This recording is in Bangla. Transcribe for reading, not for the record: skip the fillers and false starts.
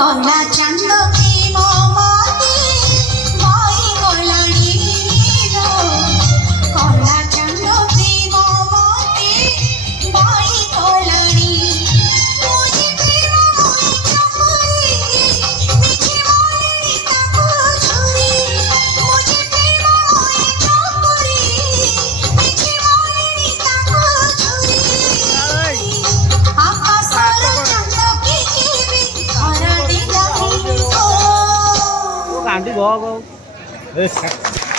কলা চান্দ প্রেম মতে ভয় কলারি কলা চান্দ প্রেম মতে ভয় কলারি মুঝে প্রেম মই চকুরি মিছে মনে তাকু ছুরি মুঝে প্রেম মই চকুরি মিছে মনে তাকু ছুরি আকাশর চাঁদকে কেবে ধরা দিলা Đi go go.